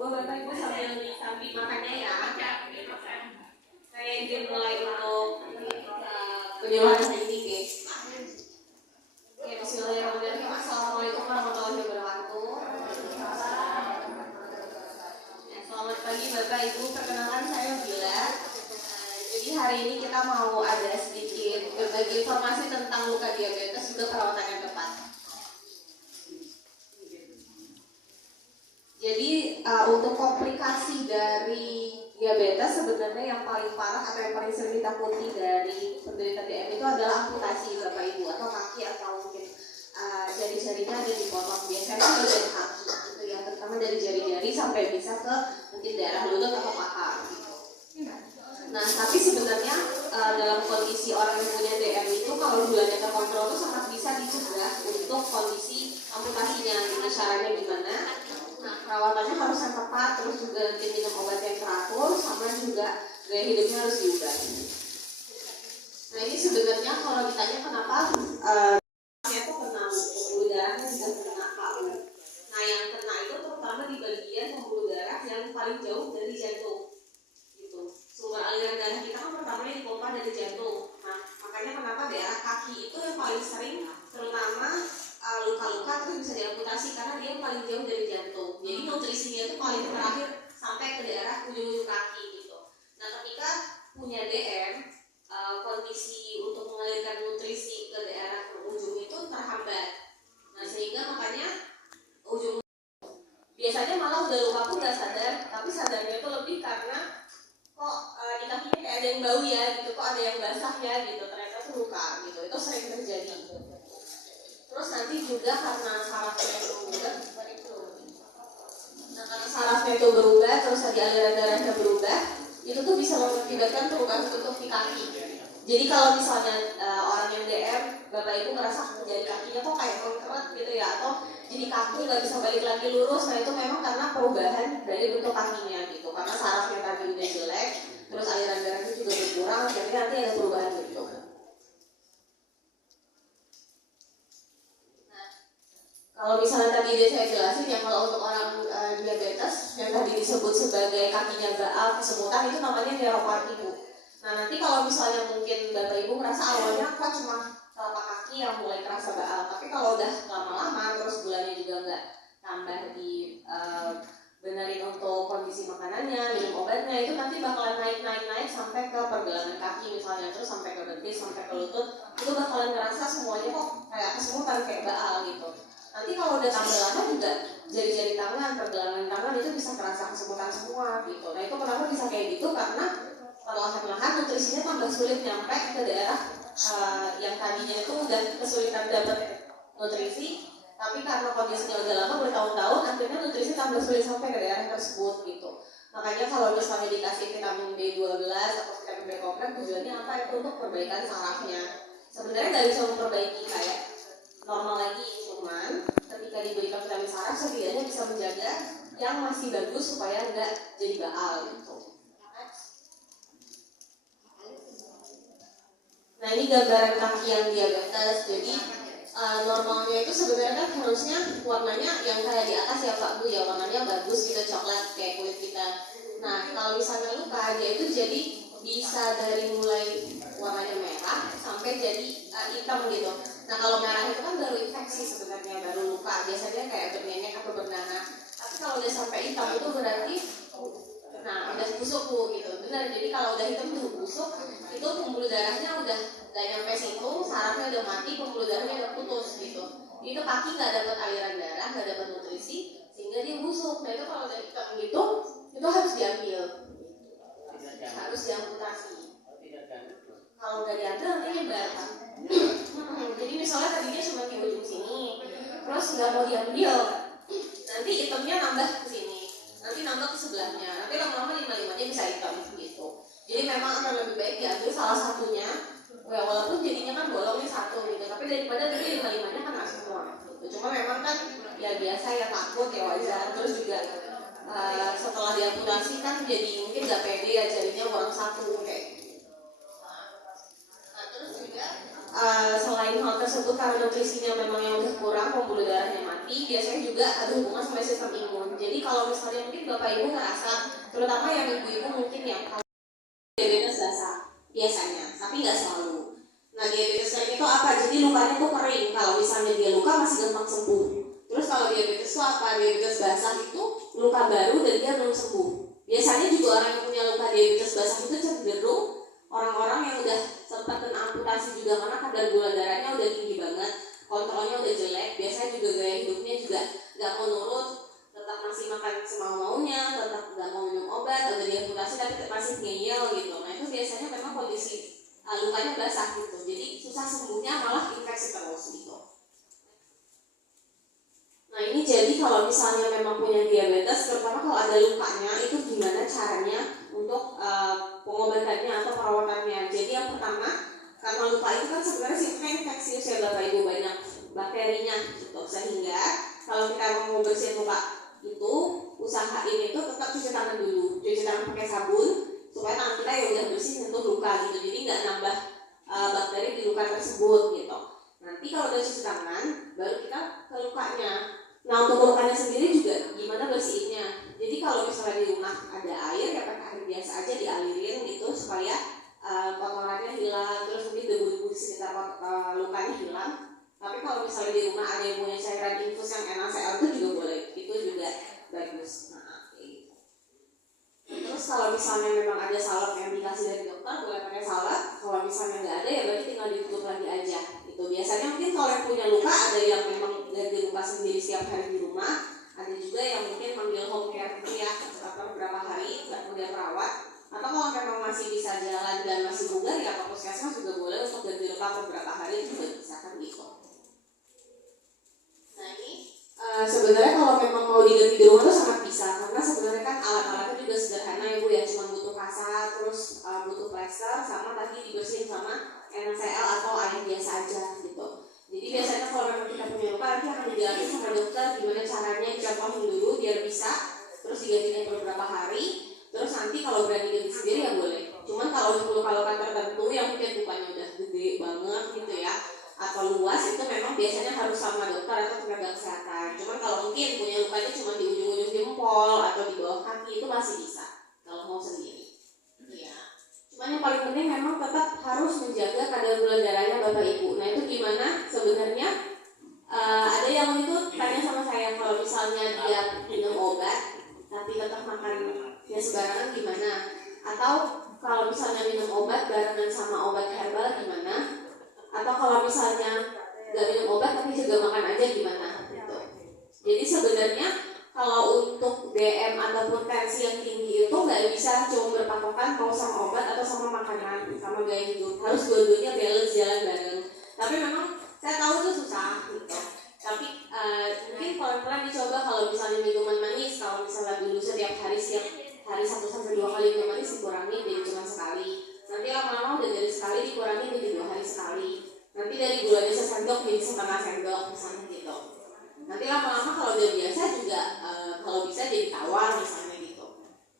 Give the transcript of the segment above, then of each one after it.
Bapak Ibu sambil makannya ya. Saya izin mulai untuk penyuluhan hari ini, guys. Ya, bismillahirrahmanirrahim. Assalamualaikum warahmatullahi wabarakatuh. Ya, selamat pagi Bapak Ibu. Perkenalkan saya Bila. Jadi hari ini kita mau ada sedikit berbagi informasi tentang luka diabetes juga perawatan yang tepat. Jadi untuk komplikasi dari diabetes sebenarnya yang paling parah atau yang paling sering ditakuti dari penderita DM itu adalah amputasi Bapak Ibu, atau kaki atau mungkin jari-jarinya ada dipotong. Biasanya dari kaki gitu ya, terutama dari jari-jari sampai bisa ke mungkin daerah lutut atau paha gitu. Nah, tapi sebenarnya dalam kondisi orang yang punya DM itu kalau gulanya terkontrol itu sangat bisa dicegah untuk kondisi amputasinya. Nah, caranya gimana? Nah, perawatannya harus yang tepat, terus juga minum obat yang teratur, sama juga gaya hidupnya harus diubah. Nah, ini sebenarnya kalau ditanya kenapa saya tuh kena pembuluh darahnya juga kena KU. Nah, yang kena itu terutama di bagian pembuluh darah yang paling jauh dari jantung. Gitu. Sumber aliran darah kita kan pertamanya dipompa dari jantung. Nah, makanya kenapa daerah kaki itu yang paling sering, terutama luka-luka itu bisa diamputasi karena dia paling jauh dari jantung. Jadi nutrisinya itu paling terakhir sampai ke daerah ujung-ujung kaki gitu. Nah, ketika punya DM, kondisi untuk mengalirkan nutrisi ke daerah ujung itu terhambat. Nah, sehingga makanya ujung biasanya malah udah luka pun nggak sadar, tapi sadarnya itu lebih karena kok di kakinya kayak ada yang bau ya gitu, kok ada yang basah ya gitu, ternyata itu luka gitu. Itu sering terjadi. Terus nanti juga karena sarafnya itu berubah, nah karena sarafnya itu berubah, terus tadi aliran darahnya berubah, itu tuh bisa mengakibatkan perubahan bentuk di kaki. Jadi kalau misalnya orang yang DM, Bapak Ibu ngerasa jari kakinya kok kayak mengkeret gitu ya, atau jadi kaku nggak bisa balik lagi lurus, nah itu memang karena perubahan dari bentuk kakinya gitu. Karena sarafnya tadi udah jelek, terus aliran darahnya juga berkurang, jadi nanti ada perubahan bentuk. Kalau misalnya tadi saya jelasin ya, kalau untuk orang diabetes yang tadi disebut sebagai kakinya baal, kesemutan, itu namanya neuropati Bu. Nah, nanti kalau misalnya mungkin Bapak Ibu merasa awalnya kok cuma telapak kaki yang mulai terasa baal, tapi kalau udah lama-lama terus gulanya juga nggak tambah di benerin untuk kondisi makanannya, minum obatnya, itu nanti bakalan naik sampai ke pergelangan kaki misalnya, terus sampai ke betis, sampai ke lutut, itu bakalan ngerasa semuanya kok kayak kesemutan, kayak baal gitu. Nanti kalau udah tambah lama juga jari-jari tangan, pergelangan tangan itu bisa terasa kesemutan semua gitu. Nah, itu kenapa bisa kayak gitu? Karena perlahan-lahan nutrisinya tambah sulit nyampe ke daerah yang tadinya itu udah kesulitan dapat nutrisi, tapi karena kondisinya udah lama bertahun-tahun, akhirnya nutrisi tambah sulit sampai ke daerah tersebut gitu. Makanya kalau misalnya dikasih vitamin B12 atau vitamin B kompleks, tujuannya apa? Itu untuk perbaikan sarafnya. Sebenarnya nggak bisa memperbaiki kayak normal lagi, cuman ketika diberikan vitamin saraf setidaknya bisa menjaga yang masih bagus supaya nggak jadi baal gitu. Nah, ini gambaran kaki yang diabetes. Jadi normalnya itu sebenarnya harusnya warnanya yang kayak di atas ya Pak Bu ya, warnanya bagus gitu, coklat kayak kulit kita. Nah, kalau misalnya luka dia itu jadi bisa dari mulai warnanya merah sampai jadi hitam gitu. Nah, kalau merah itu kan baru infeksi sebenarnya, baru luka, biasanya kayak berminyak atau bernanah. Tapi kalau udah sampai hitam itu berarti udah busuk Bu gitu. Benar, jadi kalau udah hitam tuh busuk, itu pembuluh darahnya udah gak nyampe situ, sarafnya udah mati, pembuluh darahnya udah putus gitu. Itu kaki gak dapat aliran darah, gak dapat nutrisi, sehingga dia busuk. Nah, itu kalau udah hitam gitu, itu harus diambil, harus diamputasi. Kalau nggak diambil nanti nyebar kan. Jadi misalnya tadinya cuma di ujung sini, terus nggak mau diambil, nanti hitamnya nambah ke sini, nanti nambah ke sebelahnya, nanti lama-lama lima-limanya bisa hitam gitu. Jadi memang akan lebih baik diambil salah satunya, ya walaupun jadinya kan bolongnya satu gitu, tapi daripada nanti lima-limanya kena semua gitu. Cuma memang kan ya biasa ya, takut ya wajar. Terus juga setelah diamputasi kan jadi mungkin nggak pede ya, jadinya kurang satu kayak. Selain hal tersebut, karena nutrisinya memang yang udah kurang, pembuluh darahnya mati, biasanya juga ada hubungan sama sistem imun. Jadi kalau misalnya mungkin Bapak Ibu ngerasa, terutama yang ibu-ibu mungkin yang diabetes basah biasanya, tapi nggak selalu. Nah, diabetes kering itu apa? Jadi lukanya tuh kering. Kalau misalnya dia luka masih gampang sembuh. Terus kalau diabetes itu apa? Diabetes basah itu luka baru dan dia belum sembuh. Biasanya juga orang yang punya luka diabetes basah itu cenderung orang-orang yang udah sempat kena amputasi juga, karena kadar gula darahnya udah tinggi banget, kontrolnya udah jelek, biasanya juga gaya hidupnya juga nggak mau nurut, tetap masih makan semau-maunya, tetap nggak mau minum obat, udah diamputasi tapi masih ngeyel gitu. Nah itu biasanya memang kondisi lukanya basah gitu, jadi susah sembuhnya, malah infeksi terus gitu. Nah ini jadi kalau misalnya memang punya diabetes, terutama kalau ada lukanya, itu gimana caranya untuk pengobatannya atau perawatannya. Jadi yang pertama, karena luka itu kan sebenarnya sifatnya infeksius ya Bapak Ibu, banyak bakterinya gitu, sehingga kalau kita mau bersihin luka itu, usahain itu tetap cuci tangan dulu, cuci tangan pakai sabun supaya tangan kita ya udah bersih untuk luka gitu, jadi nggak nambah bakteri di luka tersebut gitu. Nanti kalau udah cuci tangan, baru kita ke lukanya. Nah untuk lukanya sendiri juga gimana bersihinnya. Jadi kalau misalnya di rumah ada air, ya pakai air biasa aja dialirin gitu supaya kotorannya hilang, terus mungkin debu-debu di sekitar lukanya hilang. Tapi kalau misalnya di rumah ada yang punya cairan infus yang NaCl itu juga boleh, itu juga bagus. Nah, gitu. Terus kalau misalnya memang ada salep yang dikasih dari dokter, boleh pakai salep. Kalau misalnya nggak ada, ya berarti tinggal ditutup lagi aja. Itu biasanya mungkin kalau yang punya luka ada yang memang ganti luka sendiri setiap hari di rumah, ada juga yang mungkin manggil home care gitu ya, atau beberapa hari nggak punya perawat. Atau kalau memang masih bisa jalan dan masih bugar, ya ke puskesmas juga boleh untuk ganti luka beberapa hari juga bisa kan gitu. Nah ini sebenarnya kalau memang mau diganti di rumah tuh sangat bisa, karena sebenarnya kan alat-alatnya juga sederhana ya Bu ya, cuma butuh kasa, terus butuh plester, sama tadi dibersihin sama NaCl atau air biasa aja gitu. Jadi biasanya kalau memang kita punya luka, nanti akan dijelasin sama dokter gimana caranya, dicontohin dulu biar bisa, terus digantinya beberapa hari, terus nanti kalau berani ganti sendiri ya boleh. Cuman kalau untuk luka-luka tertentu yang mungkin lukanya udah gede banget gitu ya, atau luas, itu memang biasanya harus sama dokter atau tenaga kesehatan. Cuman kalau mungkin punya lukanya cuma di ujung-ujung jempol atau di bawah kaki, itu masih bisa kalau mau sendiri. Iya. Cuman yang paling penting memang tetap harus menjaga kadar gula darahnya Bapak Ibu. Nah itu gimana sebenarnya? Ada yang itu tanya sama saya, kalau misalnya dia minum obat tapi tetap makan ya sembarangan gimana? Atau kalau misalnya minum obat barengan sama obat herbal gimana? Atau kalau misalnya nggak minum obat tapi juga makan aja gimana gitu. Jadi sebenarnya kalau untuk DM ataupun tensi yang tinggi itu nggak bisa cuma berpatokan mau sama obat atau sama makanan, sama gaya hidup, harus dua-duanya balance, jalan bareng. Tapi memang saya tahu itu susah gitu. Tapi mungkin pelan-pelan dicoba. Kalau misalnya minuman manis, kalau misalnya dulu setiap hari 1-2 kali minum manis dikurangi jadi cuma sekali. Nanti lama-lama udah dari sekali dikurangi jadi 2 hari sekali. Nanti dari gulanya sesendok jadi setengah sendok misalnya gitu. Nanti lama-lama kalau udah biasa juga kalau bisa jadi tawar misalnya gitu.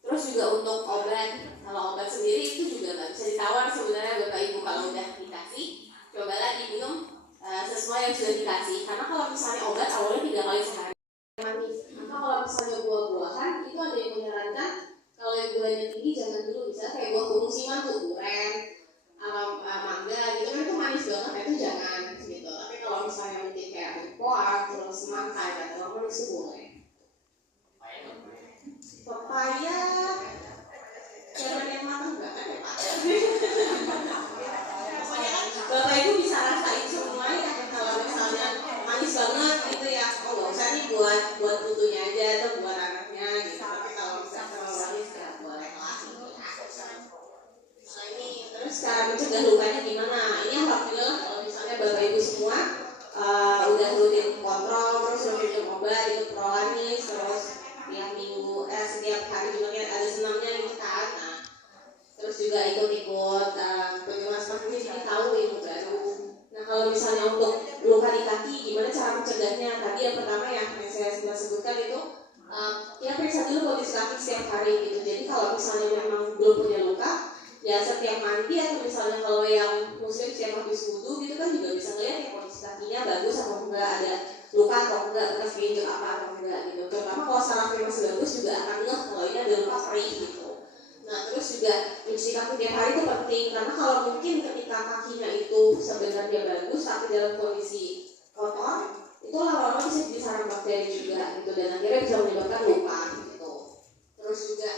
Terus juga untuk obat, kalau obat sendiri itu juga nggak bisa ditawar sebenarnya Bapak Ibu. Kalau udah dikasih, cobalah diminum sesuai yang sudah dikasih. Karena kalau misalnya obat awalnya 3 kali sehari manis. Maka kalau misalnya buah-buahan itu ada yang menyarankan kalau yang gulanya tinggi jangan dulu, misalnya kayak buah musiman tuh, durian, mangga gitu kan itu manis banget, itu jangan gitu. Tapi kalau misalnya mungkin kayak poak, terus semangka atau manis itu boleh. Pepaya jangan yang matang banget ya Pak. Pokoknya kan Bapak Ibu bisa rasain semua ya, kalau misalnya manis banget gitu ya, oh nggak usah nih buat putunya aja atau buat anaknya gitu. Tapi kalau misalnya terlalu manis ya boleh lah gitu ya. Nah ini terus cara mencegah lukanya gimana? Ini alhamdulillah kalau misalnya Bapak Ibu semua udah rutin kontrol, terus rutin minum obat, ikut prolanis, terus tiap minggu setiap hari juga ada senamnya gitu kan. Nah, terus juga ikut-ikut penyuluhan seperti ini, jadi tahu ilmu baru. Nah kalau misalnya untuk luka di kaki gimana cara mencegahnya? Tadi yang pertama yang saya sudah sebutkan itu ya periksa dulu kondisi kaki setiap hari gitu. Jadi kalau misalnya memang belum punya luka, ya setiap mandi atau misalnya kalau yang muslim setiap habis wudu gitu kan juga bisa ngeliat ya kondisi kakinya bagus atau enggak, ada luka atau enggak, bekas keinjek apa atau enggak gitu. Terutama kalau sarafnya masih bagus cuci kaki tiap hari itu penting, karena kalau mungkin ketika kakinya itu sebenarnya bagus tapi dalam kondisi kotor, itu lama-lama bisa jadi sarang bakteri juga gitu, dan akhirnya bisa menyebabkan luka gitu. Terus juga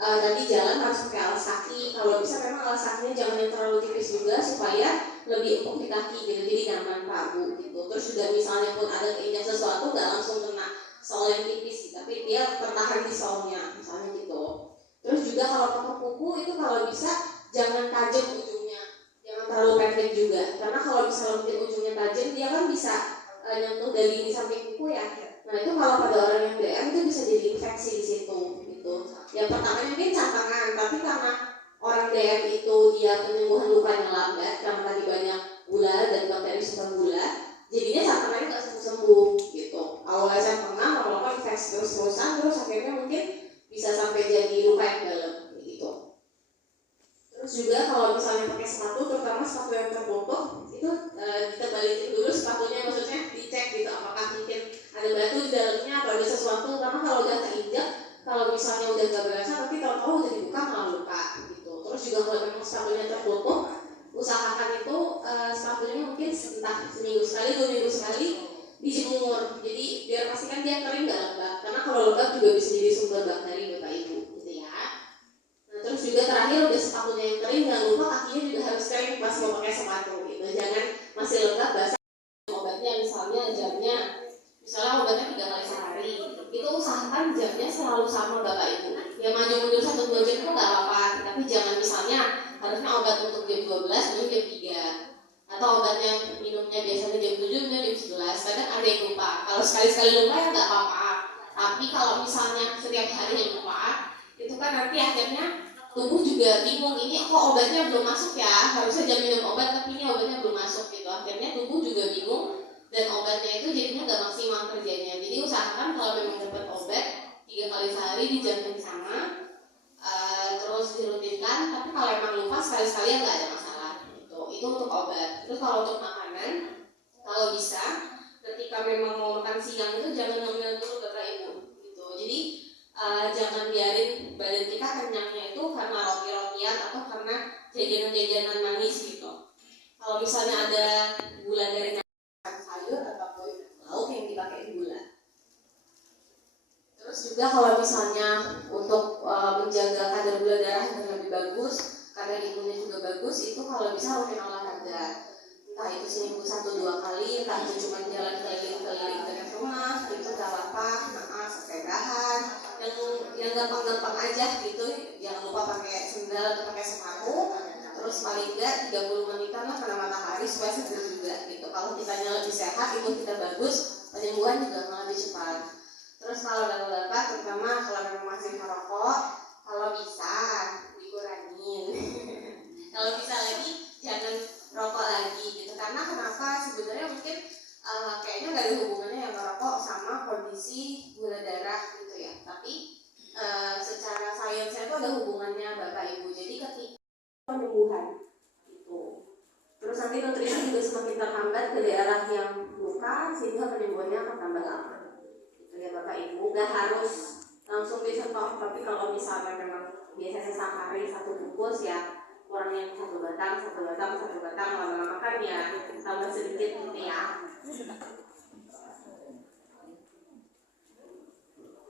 tadi jalan harus pakai alas kaki, kalau bisa memang alas kakinya jangan yang terlalu tipis juga supaya lebih empuk di kaki gitu, jadi nyaman Prabu gitu. Terus juga misalnya pun ada keinjak sesuatu nggak langsung kena sol yang tipis, tapi dia tertahan di solnya misalnya gitu. Terus juga kalau pakai kuku itu kalau bisa jangan tajam ujungnya, jangan terlalu pendek juga, karena kalau misalnya mungkin ujungnya tajam dia kan bisa nyentuh daging di samping kuku ya. Nah itu kalau pada orang yang DM itu bisa jadi infeksi di situ gitu. Yang pertama mungkin campangan, tapi karena orang DM itu dia penyembuhan lukanya lambat karena tadi banyak gula dan bakteri sumber gula, jadinya campangannya nggak sembuh gitu. Awalnya campangan, lama-lama infeksi terus-terusan, terus akhirnya mungkin bisa sampai jadi luka yang dalam gitu. Terus juga kalau misalnya pakai sepatu, terutama sepatu yang tertutup, itu kita balikin dulu sepatunya, maksudnya dicek gitu apakah mungkin ada batu di dalamnya atau ada sesuatu, karena kalau udah keinjak, kalau misalnya udah gak berasa tapi tahu-tahu udah dibuka malah luka gitu. Terus juga kalau memang sepatunya tertutup, usahakan itu sepatunya mungkin entah seminggu sekali, 2 minggu sekali dijemur, jadi biar pastikan dia kering gak lembab, karena kalau lembab juga bisa jadi sumber bakteri Bapak Ibu gitu ya. Nah terus juga terakhir udah sepatunya yang kering, jangan lupa kakinya juga harus kering pas mau pakai sepatu gitu, jangan masih lembab basah. Obatnya misalnya jamnya, misalnya obatnya 3 kali sehari, itu usahakan jamnya selalu sama Bapak Ibu. Ya maju mundur 1-2 jam itu nggak apa-apa, tapi jangan misalnya harusnya obat untuk jam 12 minum jam 3, atau obatnya minumnya biasanya jam 7 minum jam 11. Kadang ada yang lupa. Kalau sekali-sekali lupa ya nggak apa-apa. Tapi kalau misalnya setiap hari yang lupa, itu kan nanti akhirnya tubuh juga bingung, ini kok obatnya belum masuk ya, harusnya jam minum obat tapi ini obatnya belum masuk gitu. Akhirnya tubuh juga bingung dan obatnya itu jadinya nggak maksimal kerjanya. Jadi usahakan kalau memang dapat obat 3 kali sehari di jam yang sama, terus dirutinkan. Tapi kalau emang lupa sekali-sekali ya nggak ada masalah gitu. Itu untuk obat. Terus kalau untuk makanan, kalau bisa ketika memang mau makan siang itu jangan ngemil dulu Bapak Ibu gitu. Jadi jangan biarin badan kita kenyangnya itu karena roti-rotian atau karena jajanan-jajanan manis gitu. Kalau misalnya ada gula dari sayur ataupun lauk yang dipakai gula. Terus juga kalau misalnya untuk menjaga kadar gula darah yang lebih bagus, kadar imunnya juga bagus, itu kalau bisa rutin olahraga. Entah itu seminggu 1-2 kali, entah itu cuma jalan keliling-keliling dekat rumah, itu gak apa-apa, sepedahan, yang gampang-gampang aja gitu. Jangan lupa pakai sendal atau pakai sepatu. Terus paling enggak 30 menitan lah kena matahari supaya segar juga gitu. Kalau kitanya lebih sehat, imun kita bagus, penyembuhan juga lebih cepat. Terus kalau bapak-bapak, terutama kalau memang masih merokok, kalau bisa dikurangin. Kalau bisa lagi jangan rokok lagi gitu. Karena kenapa? Sebenarnya mungkin kayaknya nggak ada hubungannya yang merokok sama kondisi gula darah gitu ya. Tapi secara sainsnya itu ada hubungannya Bapak Ibu. Jadi ketika penyembuhan itu, terus nanti nutrisi juga semakin terhambat ke daerah yang luka, sehingga penyembuhannya akan tambah lama. Ya Bapak Ibu, gak harus langsung disentuh, tapi kalau misalnya memang biasanya sehari 1 bungkus ya kurangnya 1 batang, lama-lama kan ya tambah sedikit gitu ya.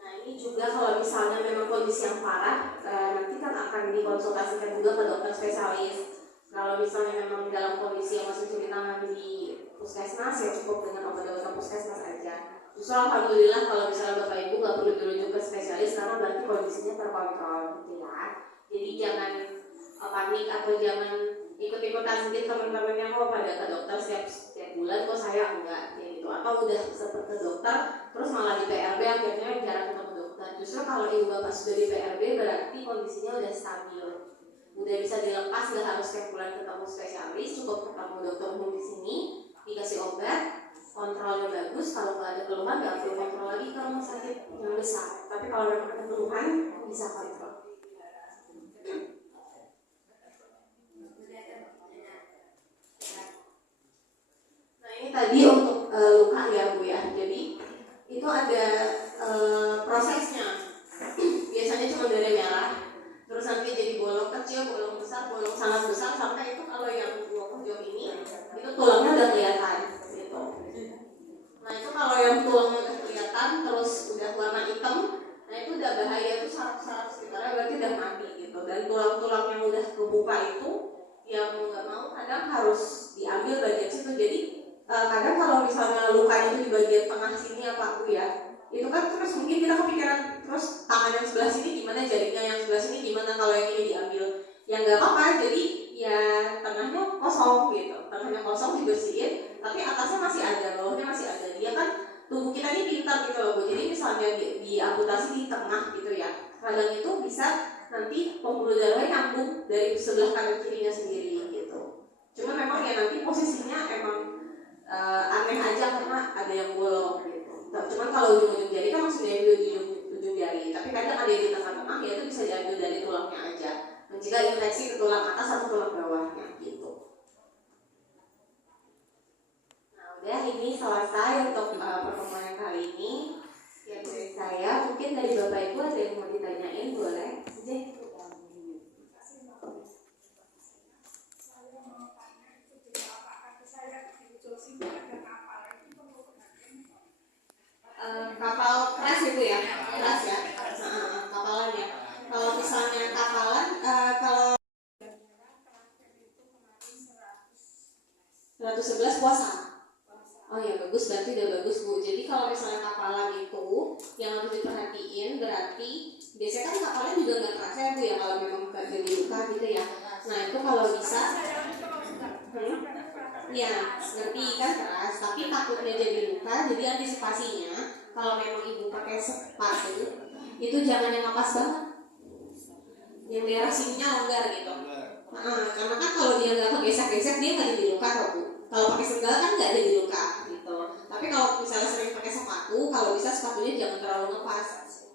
Nah ini juga kalau misalnya memang kondisi yang parah, nanti kan akan dikonsultasikan juga ke dokter spesialis. Kalau misalnya memang dalam kondisi yang masih sulit ditangani di puskesmas, ya cukup dengan obat-obatan puskesmas aja. Justru alhamdulillah kalau misalnya Bapak Ibu nggak perlu dirujuk ke spesialis karena berarti kondisinya terkontrol gitu ya. Jadi jangan panik atau jangan ikut-ikutan mungkin teman-temannya kok pada ke dokter setiap bulan kok saya enggak gitu, atau udah sempat ke dokter terus malah di PRB akhirnya jarang ketemu dokter. Justru kalau ibu bapak sudah di PRB berarti kondisinya udah stabil, udah bisa dilepas, nggak harus setiap bulan ketemu spesialis, cukup ketemu dokter umum di sini dikasih obat, kontrolnya bagus. Kalau nggak ada keluhan nggak perlu kontrol lagi ke rumah sakit yang besar, tapi kalau memang ada keluhan bisa kontrol. Nah ini tadi untuk luka ya Bu ya, jadi itu ada prosesnya. Biasanya cuma darah merah, terus nanti jadi bolong kecil, bolong Nah itu kalau yang tulangnya udah kelihatan terus udah warna hitam, nah itu udah bahaya, itu saraf-saraf sekitarnya berarti udah mati gitu. Dan tulang-tulang yang udah kebuka itu yang mau nggak mau kadang harus diambil bagian situ. Jadi kadang kalau misalnya lukanya itu di bagian tengah sini apa Bu ya, itu kan terus mungkin kita kepikiran terus tangan yang sebelah sini gimana, jarinya yang sebelah sini gimana kalau yang ini diambil. Ya nggak apa-apa, jadi ya tengahnya kosong gitu, tengahnya kosong dibersihin, tapi atasnya masih ada, bawahnya masih ada. Dia kan tubuh kita ini pintar gitu loh Bu. Jadi misalnya diamputasi di tengah gitu ya, kadang itu bisa nanti pembuluh darahnya nyambung dari sebelah kanan kirinya sendiri gitu. Cuma memang ya nanti posisinya emang aneh aja karena ada yang bolong gitu. Cuman kalau ujung-ujung jari kan langsung diambil di ujung jari, tapi kadang ada yang di tengah-tengah ya itu bisa diambil dari tulangnya aja, mencegah infeksi ke tulang atas atau tulang bawahnya gitu. Nah udah, ini selesai untuk pertemuan kali ini. Ya dari saya, mungkin dari Bapak Ibu ada yang mau ditanyain, boleh aja. Kapal keras itu ya, keras ya, kapalan ya. Kalau misalnya kapalan, kalau 111 puasa. Oh ya bagus, berarti udah bagus Bu. Jadi kalau misalnya kapalan itu yang harus diperhatiin, berarti biasanya kan kapalan juga nggak kerasa ya Bu ya kalau memang nggak jadi luka gitu ya. Nah itu kalau bisa, ya ngerti kan keras, tapi takutnya jadi luka. Jadi antisipasinya kalau memang Ibu pakai sepatu itu jangan yang ngepas banget, yang daerah sininya longgar gitu. Karena kan kalau dia nggak kegesek-gesek dia nggak jadi luka kok Bu. Kalau pakai sendal kan nggak jadi luka gitu. Tapi kalau misalnya sering pakai sepatu, kalau bisa sepatunya jangan terlalu ngepas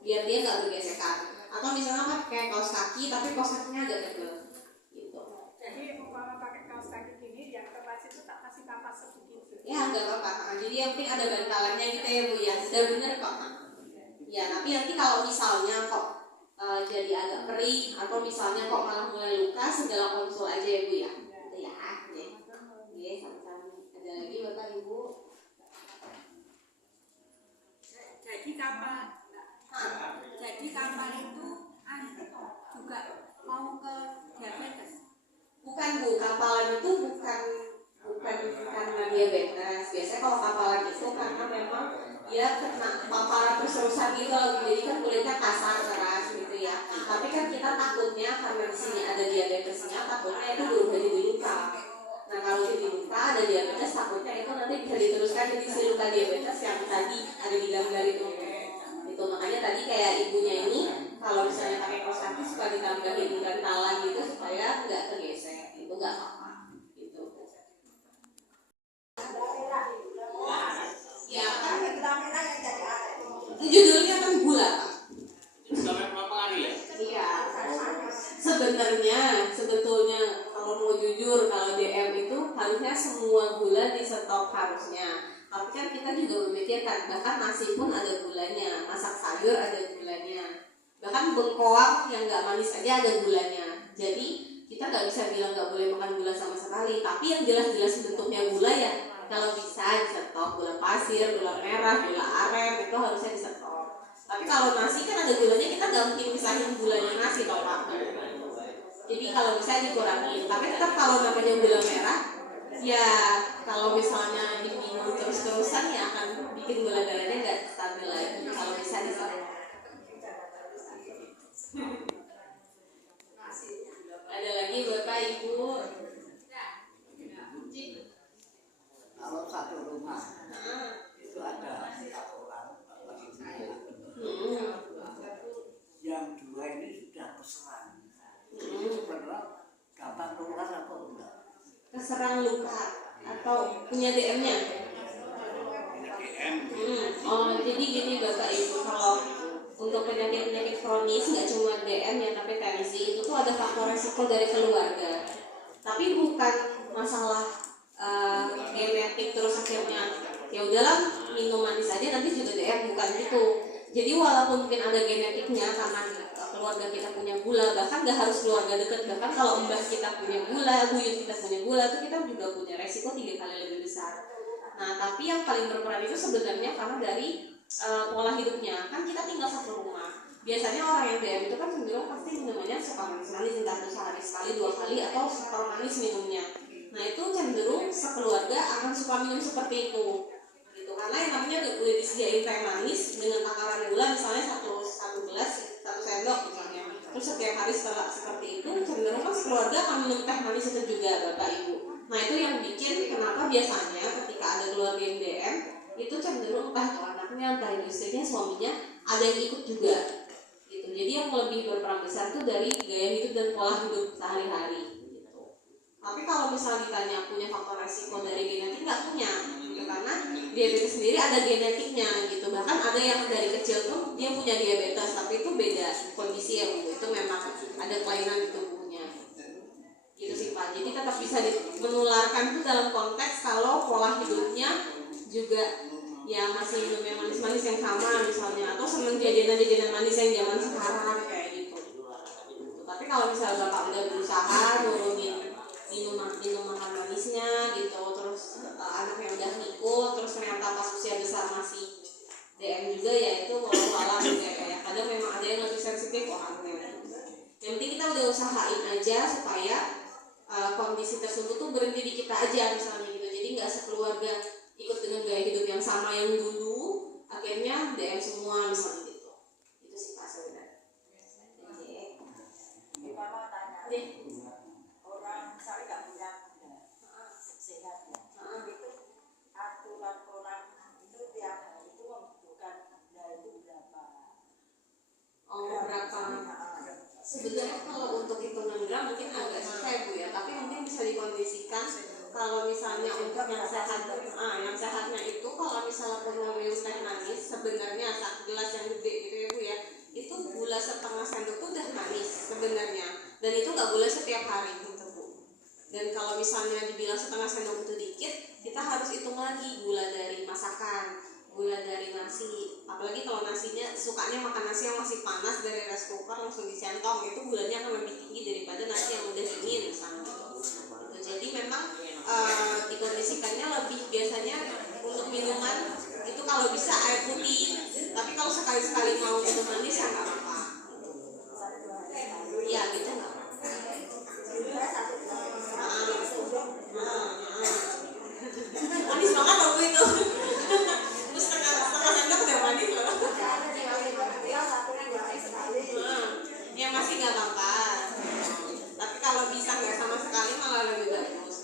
biar dia nggak bergesekan. Atau misalnya pakai kaos kaki tapi kaos kakinya agak tebal gitu. Jadi kalau pakai kaos kaki gini yang kepas itu tak kasih kapas sedikit. Ya nggak apa-apa. Jadi yang penting ada bantalannya gitu ya Bu ya. Sudah benar kok. Ya tapi nanti kalau misalnya kok jadi agak kering atau misalnya kok malah mulai luka, segala konsul aja ya Bu ya. Gitu ya. Oke, sama-sama. Ada lagi Bapak Ibu? Jadi kapal itu juga mau ke diabetes. Bukan Bu, kapalan itu bukan karena diabetes. Biasanya kalau kapalan itu karena memang dia kena paparan terus-terusan gitu loh, jadi kan kulitnya kasar keras gitu ya. Tapi kan kita takutnya karena di sini ada diabetesnya, takutnya itu berubah jadi luka. Nah kalau jadi luka ada diabetes, takutnya itu nanti bisa diteruskan jadi si luka diabetes yang tadi ada di gambar itu. Itu makanya tadi kayak ibunya ini kalau misalnya pakai kaos kaki suka ditambahin bantalan gitu supaya nggak tergesek, itu nggak apa-apa gitu. Ya kan judulnya kan gula Pak. Iya. Sebetulnya kalau mau jujur, kalau DM itu harusnya semua gula di stop harusnya. Tapi kan kita juga memikirkan, bahkan nasi pun ada gulanya, masak sayur ada gulanya, bahkan bengkoang yang nggak manis aja ada gulanya. Jadi kita nggak bisa bilang nggak boleh makan gula sama sekali. Tapi yang jelas-jelas bentuknya gula ya, kalau bisa di stop. Gula pasir, gula merah, gula aren itu harusnya di stop. Tapi kalau nasi kan ada gulanya, kita nggak mungkin misahin gulanya nasi toh Pak. Jadi kalau bisa dikurangi. Tapi tetap kalau namanya gula merah, ya kalau misalnya diminum terus-terusan ya akan bikin gula darahnya nggak stabil lagi. Kalau bisa disatukan. Ada lagi Bapak Ibu? Kalau satu rumah itu ada 4 orang, yang 2 ini sudah keserang. Itu benar gampang keluar atau enggak? Keserang luka atau punya DM-nya? Oh jadi gini Bapak Ibu, kalau untuk penyakit-penyakit kronis nggak cuma DM ya, tapi tensi itu tuh ada faktor resiko dari keluarga. Tapi bukan masalah genetik terus akhirnya ya udahlah minum manis aja nanti juga DM, bukan gitu. Jadi walaupun mungkin ada genetiknya karena keluarga kita punya gula, bahkan gak harus keluarga dekat, bahkan kalau mbah kita punya gula, buyut kita punya gula, itu kita juga punya resiko 3 kali lebih besar. Nah, tapi yang paling berperan itu sebenarnya karena dari pola hidupnya. Kan kita tinggal satu rumah. Biasanya orang yang DM itu kan cenderung pasti minumannya suka manis-manis, entah itu sehari sekali, 2 kali, atau super manis minumnya. Nah, itu cenderung sekeluarga akan suka minum seperti itu. Gitu. Karena yang namanya udah disediain teh manis dengan takaran gula, misalnya satu gelas, 1 sendok misalnya. Terus setiap hari setelah seperti itu, cenderung kan sekeluarga akan minum teh manis itu juga, Bapak Ibu. Nah, itu yang bikin kenapa biasanya ketika ada keluarga yang DM, itu cenderung entah itu anaknya, entah itu istrinya, suaminya, ada yang ikut juga. Gitu. Jadi yang lebih berperan besar itu dari gaya hidup dan pola hidup sehari-hari. Gitu. Tapi kalau misalnya ditanya punya faktor resiko dari genetik, nggak punya. Gitu. Karena diabetes sendiri ada genetiknya gitu. Bahkan ada yang dari kecil tuh dia punya diabetes, tapi itu beda kondisi ya Bu. Itu memang ada kelainan di tubuhnya. Gitu sih Pak. Jadi tetap bisa menularkan itu dalam konteks kalau pola hidupnya juga ya masih minum yang manis-manis yang sama misalnya, atau seneng jajanan-jajanan manis yang zaman sekarang kayak gitu. Tapi kalau misalnya Bapak udah berusaha nurunin minum makan manisnya gitu, terus anaknya udah ngikut, terus ternyata pas usia besar masih DM juga, ya itu walau ya kadang memang ada yang lebih sensitif orangnya. Yang penting kita udah usahain aja supaya kondisi tersebut tuh berhenti di kita aja misalnya gitu. Jadi nggak sekeluarga ikut dengan gaya hidup yang sama yang dulu, akhirnya DM semua misalnya gitu. Itu sih Pak sebenarnya. Kita mau tanya, orang misalnya nggak punya gula sehat ya, itu aturan orang itu tiap hari itu membutuhkan gula itu berapa? Berapa? Sebenarnya kalau untuk hitungan gram mungkin agak susah ya Bu ya, tapi mungkin bisa dikondisikan. Kalau misalnya untuk yang sehatnya itu kalau misalnya pernah minum teh manis, sebenarnya 1 gelas yang gede gitu ya Bu ya, itu gula setengah sendok itu udah manis sebenarnya, dan itu nggak boleh setiap hari gitu Bu. Dan kalau misalnya dibilang setengah sendok itu dikit, kita harus hitung lagi gula dari masakan, gula dari nasi, apalagi kalau nasinya sukanya makan nasi yang masih panas dari rice cooker langsung disentong, itu gulanya akan lebih tinggi daripada nasi yang udah dingin misalnya gitu. Jadi memang dikondisikannya lebih biasanya untuk minuman itu kalau bisa air putih, tapi kalau sekali-sekali mau minum manis ya nggak apa-apa. Iya gitu nggak apa-apa. Manis banget loh Bu itu. Terus setengah sendok udah manis loh. Ya masih nggak apa-apa. Tapi kalau bisa nggak sama sekali malah lebih bagus.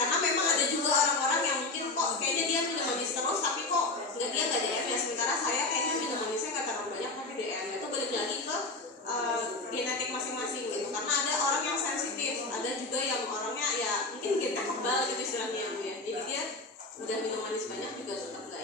Karena memang ada juga orang-orang yang mungkin kok kayaknya dia minum manis terus, tapi kok dia nggak DM ya. Sementara saya kayaknya minum manisnya nggak terlalu banyak tapi DM. Itu balik lagi ke genetik masing-masing gitu. Karena ada orang yang sensitif, ada juga yang orangnya ya mungkin genetik kebal gitu istilahnya Bu ya. Jadi dia udah minum manis banyak juga tetap nggak